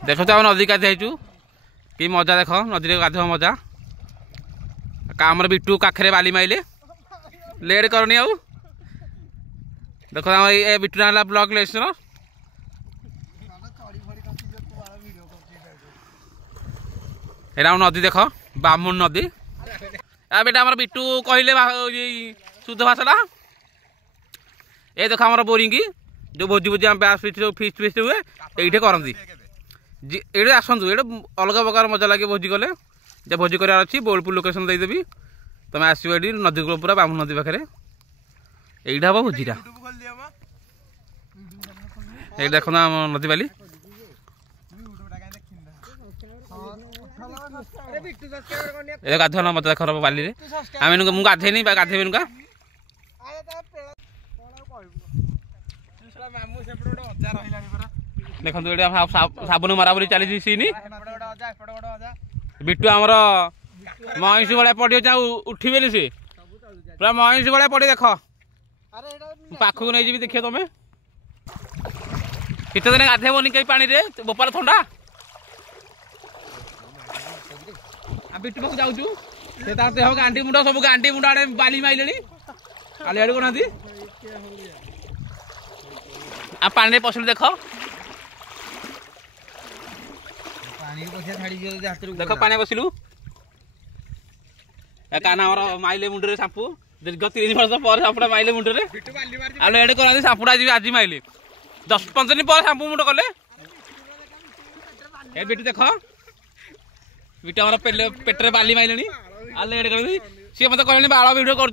देख तो नदी गाधेचु कि मजा देख नदी गाधो मजा आमर बिट्टू काखरे बाली माइले लेट करनी आउ देख ये बिट्टू ना ब्लॉक लेसन एरा नदी देख बामुन नदी बेटा आम बिट्टू कहले शुद्ध भाषा ये देख आम बोरिंग जो भोजी भोजी फिस्ट फिस्ट हुए ये करती ये आसतु ये अलग प्रकार मजा लगे भोजी कले जब भोजी करार अच्छी बोलपुर लोकेशन देदेवी तुम आसो ये नदी कूल पूरा बामुन नदी पाखे यहीटा हम भोजीटा ये देख नदी बाली ये गाधुआ मत देख बाली आम मुझे गाधेनी गाधेबी का देखो ये साबुन मरामरी चली सीनी बिट्टू आमर महिषी भाया पड़े उठे सी पूरा महिषी भाया पड़े देख पाखक नहीं जी देखिए तुम शीत दिन गाधेबनी कहीं पानी बोपार थंडा बिट्टू पाक जाऊँ देह गांडी मुंड सब गांडी मुंड आड़े बाली माइले काली आड़ करना आ पानी पशु देख देख पानी बसिलु काना माइले मुंडे सांपू दीर्घ 30 वर्ष पर सांपुड़ा माइले मुंडे आड़े कर सांपुड़ा आज माइले 10-15 दिन पर सांपू मुंड कले ए बिट्टू देख बिट्टू पेट्रे बाली माइले आले सी मत कहले बाड़ भिड कर